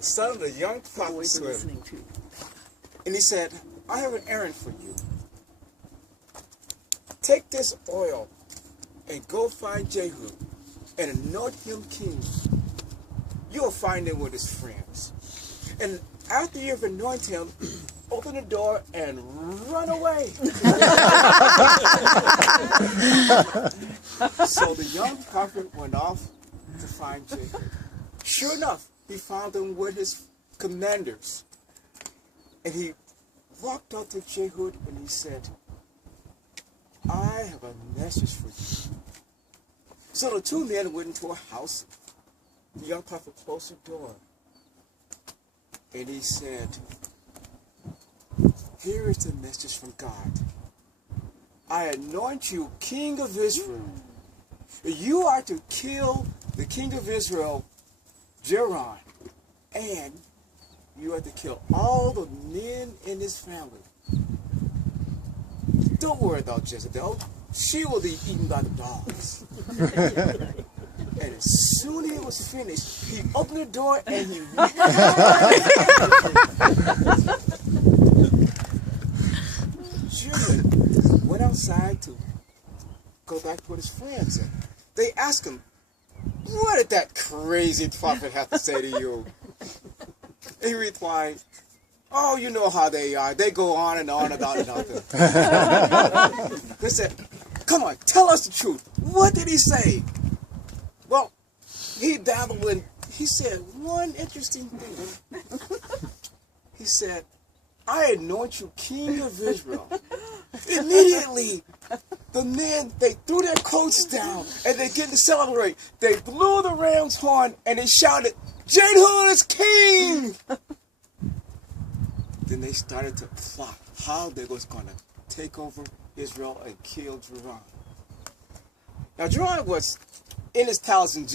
son of the young Hawkins William. And he said, I have an errand for you. Take this oil and go find Jehu and anoint him king. You'll find him with his friends. And after you've anointed him, open the door and run away. So the young prophet went off to find Jehu. Sure enough, he found him with his commanders. And he walked up to Jehu and he said, I have a message for you. So the two men went into a house. The young prophet closed the door. And he said, here is the message from God. I anoint you king of Israel. You are to kill the king of Israel, Jeron, and you are to kill all the men in his family. Don't worry about Jezebel. She will be eaten by the dogs. And as soon as it was finished, he opened the door and he Judah went outside to go back with his friends. And they asked him, what did that crazy prophet have to say to you? And he replied, oh, you know how they are. They go on and on about nothing. They said, come on, tell us the truth. What did he say? Well, he babbled and he said one interesting thing. He said, I anoint you king of Israel. Immediately, the men, they threw their coats down and they began to celebrate. They blew the ram's horn and they shouted, Jehu is king! Then they started to plot how they was going to take over Israel and kill Jeron. Now, Jeron was in his palace in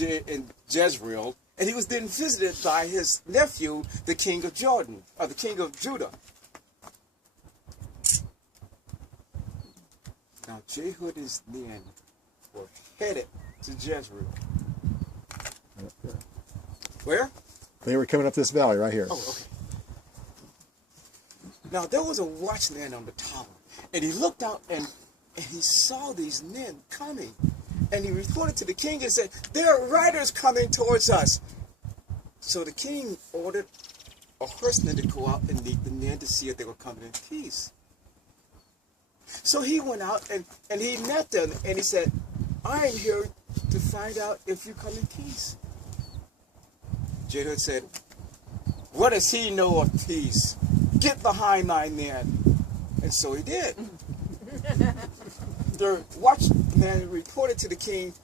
Jezreel, and he was then visited by his nephew, the king of Jordan, or the king of Judah. Now, Jehu and his men were headed to Jezreel. Where? They were coming up this valley right here. Oh, okay. Now, there was a watchman on the tower, and he looked out and he saw these men coming. And he reported to the king and said, there are riders coming towards us. So the king ordered a horseman to go out and meet the men to see if they were coming in peace. So he went out and he met them and he said, I am here to find out if you come in peace. Jehu said, what does he know of peace? Get behind my men. And so he did. The watchman reported to the king,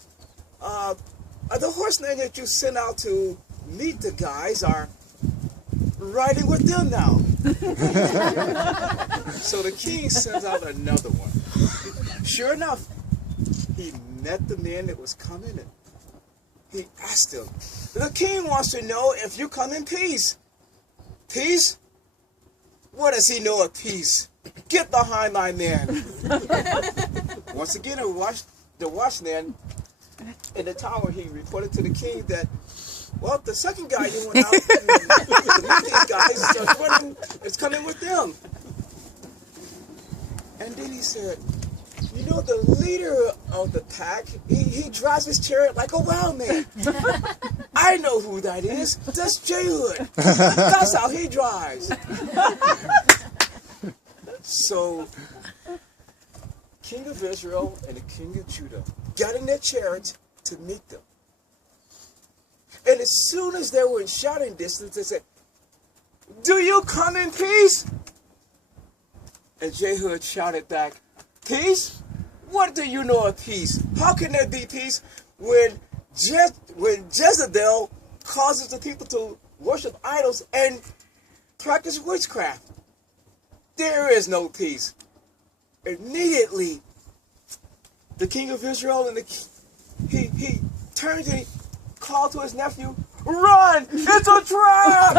the horsemen that you sent out to meet the guys are riding with them now. So the king sends out another one. Sure enough, he met the man that was coming and he asked him, the king wants to know if you come in peace. Peace? What does he know of peace? Get behind my man. Once again, the watchman in the tower, he reported to the king that, well, the second guy you went out to meet these guys is coming with them. And then he said, you know, the leader of the pack, he drives his chariot like a wild man. I know who that is. That's Jehu. That's how he drives. So, king of Israel and the king of Judah got in their chariots to meet them. And as soon as they were in shouting distance, they said, do you come in peace? And Jehu shouted back, peace? What do you know of peace? How can there be peace when Jezebel causes the people to worship idols and practice witchcraft? There is no peace. Immediately, the king of Israel and he turned and he called to his nephew, run! It's a trap!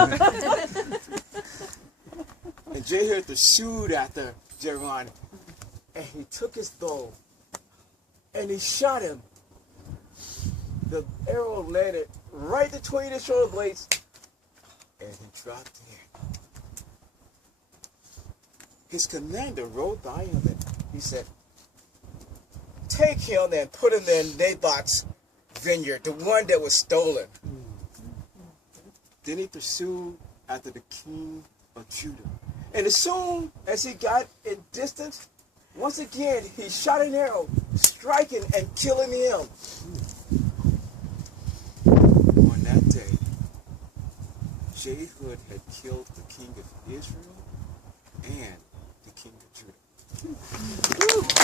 And Jehu pursued after Jeron, and he took his bow and he shot him. The arrow landed right between his shoulder blades, and he dropped in. His commander rode by him and he said, take him and put him in Naboth's vineyard, the one that was stolen. Then he pursued after the king of Judah. And as soon as he got in distance, once again he shot an arrow, striking and killing him. On that day, Jehud had killed the king of Israel and the king of Judah.